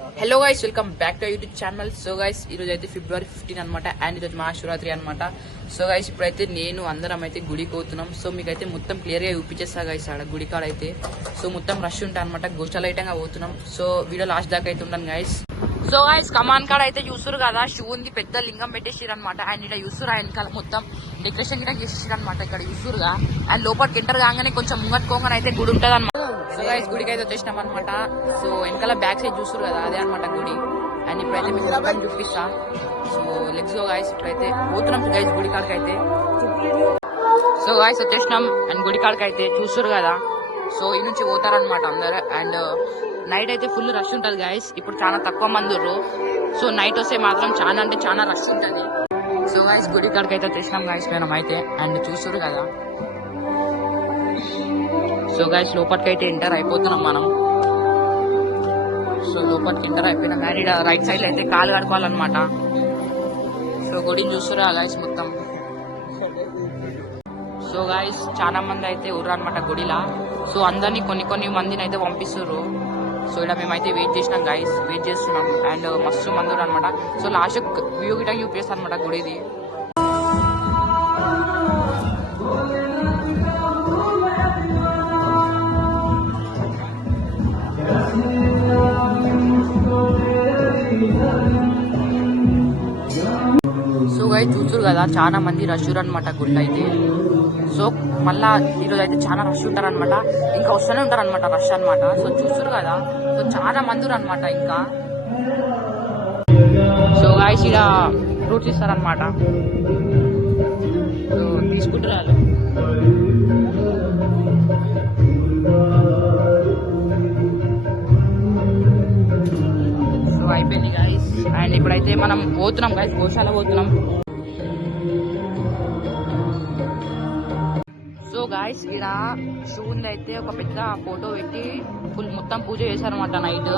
Hello guys, welcome back to YouTube channel. So guys, ఈ రోజు అయితే February 15 అనమాట. అండ్ ఈరోజు మహాశివరాత్రి అనమాట. సో గైస్, ఇప్పుడైతే నేను అందరం అయితే గుడికి పోతున్నాం. సో మీకైతే మొత్తం క్లియర్ గా చూపించేస్తా గైస్. ఆడ గుడి కాడ అయితే సో మొత్తం రష్ ఉంటా అనమాట. గోశాలైటంగా పోతున్నాం. సో వీడియో లాస్ట్ దాకా అయితే ఉంటాను గైస్. సో గైస్, కమాన్ కాడ అయితే చూస్తురు కదా, శివుంది పెద్ద లింగం పెట్టేసిరు అనమాట. అండ్ ఇక్కడ చూస్తురు వెనకాల మొత్తం డెకరేషన్ కూడా చేసేసారు అనమాట. ఇక్కడ చూస్తురుగా అండ్ లోపలికి ఎంటర్ కాగానే కొంచెం ముంగట్టుకోగానే అయితే గుడి ఉంటుంది అనమాట. సో గైస్, గుడికి అయితే వచ్చేసినాం అనమాట. సో వెనకాల బ్యాక్ సైడ్ చూస్తురు కదా, అదే అనమాట గుడి. అండ్ ఇప్పుడైతే మీకు మొత్తం చూపిస్తా. సో లెట్స్ గో గైస్, ఇప్పుడైతే పోతున్నాం గైస్ గుడి కాడికి అయితే. సో గైస్ వచ్చేసినాం అండ్ గుడి కాడికి అయితే చూస్తురు కదా. సో ఈ నుంచి పోతారనమాట అందరు. అండ్ నైట్ అయితే ఫుల్ రష్ ఉంటుంది గైస్. ఇప్పుడు చాలా తక్కువ మంది ఉర్రు. సో నైట్ వస్తే మాత్రం చాలా అంటే చాలా రష్ ఉంటుంది. సో గైస్, గుడి కాడికి అయితే వచ్చేసినాం గైస్ మనం అయితే. అండ్ చూస్తురు కదా. సో గైస్, లోపలికి అయితే ఎంటర్ అయిపోతున్నాం మనం. సో లోపలికి ఎంటర్ అయిపోయినాం. కానీ రైట్ సైడ్ అయితే కాలు కడుకోవాలన్నమాట. సో గుడిని చూస్తురా గైస్ మొత్తం. సో గైస్, చాలా మంది అయితే ఉర్రు అనమాట గుడిలా. సో అందరినీ కొన్ని మందిని అయితే పంపిస్తుర్రు. సో ఇక్కడ మేమైతే వెయిట్ చేసినాం గైస్, వెయిట్ చేస్తున్నాం. అండ్ మస్తు మంది ఉర్రు అనమాట. సో లాస్ట్ వ్యూ గిట్ట చూపిస్తాను అనమాట గుడిది. సో గైస్ చూస్తురు కదా, చాలా మంది రష్ అనమాట గుళ్ళు అయితే. సో మళ్ళా ఈరోజు అయితే చాలా రష్ ఉంటారు అనమాట. ఇంకా వస్తూనే ఉంటారు అనమాట రష్ అనమాట. సో చూస్తురు కదా, సో చాలా మంది అనమాట ఇంకా. సో గైస్, ఇక్కడ ఫ్రూట్స్ ఇస్తారనమాట. సో తీసుకుంటారు. సో అయిపోయింది గైస్. అండ్ ఇప్పుడైతే మనం పోతున్నాం గైస్, గోశాల పోతున్నాం. సో గైస్, ఇక్కడ శివుంది అయితే ఒక పెద్ద ఫోటో పెట్టి ఫుల్ మొత్తం పూజ చేశారనమాట నైట్.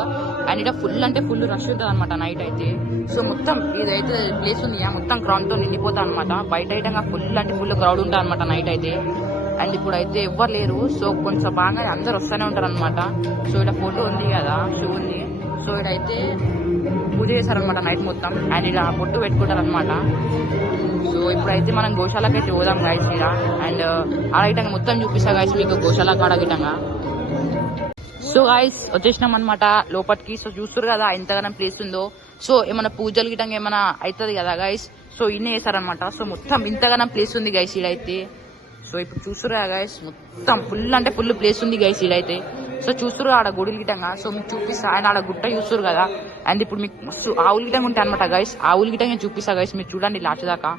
అండ్ ఇక్కడ ఫుల్ అంటే ఫుల్ రష్ ఉంటుంది అనమాట నైట్ అయితే. సో మొత్తం ఇదైతే ప్లేస్ ఉంది మొత్తం క్రౌడ్ తో నిండిపోతా అనమాట. బయట ఐటంగా ఫుల్ అంటే ఫుల్ క్రౌడ్ ఉంటుంది అనమాట నైట్ అయితే. అండ్ ఇప్పుడు అయితే ఎవ్వరు లేరు. సో కొంచెం బాగా అందరు వస్తూనే ఉంటారు అనమాట. సో ఇక్కడ ఫోటో ఉంది కదా శివుంది. సో ఇక్కడైతే పూజ చేశారనమాట నైట్ మొత్తం. అండ్ ఇలా పొట్టు పెట్టుకుంటారు అనమాట. సో ఇప్పుడైతే మనం గోశాలకు అయితే పోదాం గైస్ ఇక్కడ. అండ్ ఆ ఐటంగా మొత్తం చూపిస్తా గైస్ మీకు గోశాల కాడ గిటంగా. సో గైస్, వచ్చేసినాం అనమాట లోపలికి. సో చూస్తారు కదా ఎంతగానో ప్లేస్ ఉందో. సో ఏమైనా పూజలు గిటంగా ఏమైనా అవుతుంది కదా గైస్. సో ఇన్నే చేశారనమాట. సో మొత్తం ఇంతగానో ప్లేస్ ఉంది గైస్ ఇడైతే. సో ఇప్పుడు చూస్తురు కదా గైస్, మొత్తం ఫుల్ అంటే ఫుల్ ప్లేస్ ఉంది గైస్ ఇడైతే. సో చూస్తురు ఆడ గుడి గిటంగా. సో మీకు చూపిస్తా. ఆయన ఆడ గుట్ట చూస్తురు కదా. అండ్ ఇప్పుడు మీకు మస్తు ఆవుల గిటంగా ఉంటాయి అనమాట గైస్. ఆవుల గిటంగా చూపిస్తా గైస్, మీరు చూడండి లాస్ట్ దాకా.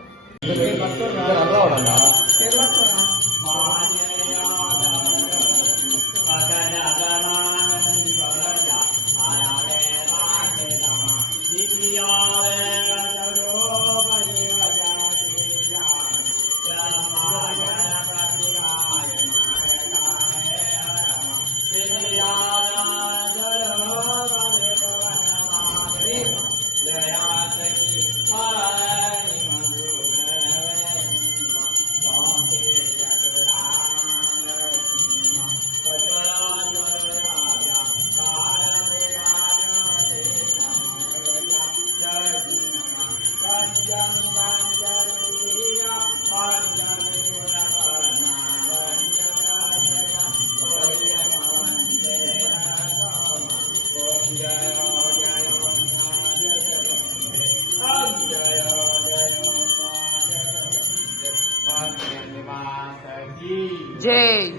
జై.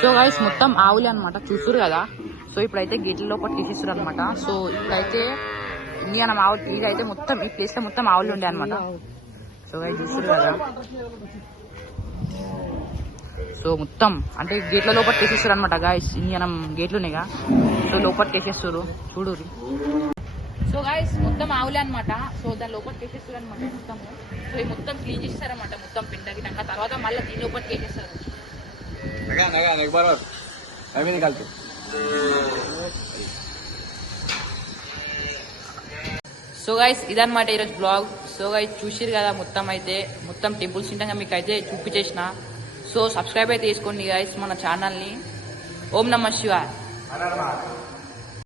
సో గైస్, మొత్తం ఆవులే అనమాట చూస్తురు కదా. సో ఇప్పుడైతే గేట్ల లోపల తీసేస్తారు అనమాట. సో ఇప్పుడైతే ఇండియన్ ఆవులు ఇదైతే మొత్తం ఈ ప్లేస్ లో మొత్తం ఆవులు ఉండే అనమాట. సో గైస్ చూస్తురు కదా. సో మొత్తం అంటే గేట్ల లోపల తీసేస్తారు అనమాట గాయస్. ఇండియన్ గేట్లు ఉన్నాయిగా. సో లోపల తీసేస్తారు చూడు. సో గైస్, మొత్తం ఆవులే అనమాట. సో దాని లోపల తీసేస్తారు అనమాట మొత్తం. సో ఈ మొత్తం క్లీన్ చేస్తారనమాట మొత్తం పిండకి. తర్వాత మళ్ళీ దీని లోపల తీసేస్తారు. సో గైస్ ఇదన్నమాట ఈరోజు బ్లాగ్. సో గైస్ చూసిరు కదా మొత్తం అయితే మొత్తం టెంపుల్స్ ఇంటంగా మీకు అయితే చూపించేసిన. సో సబ్స్క్రైబ్ అయితే చేసుకోండి గైస్ మన ఛానల్ని. ఓం నమః శివాయ.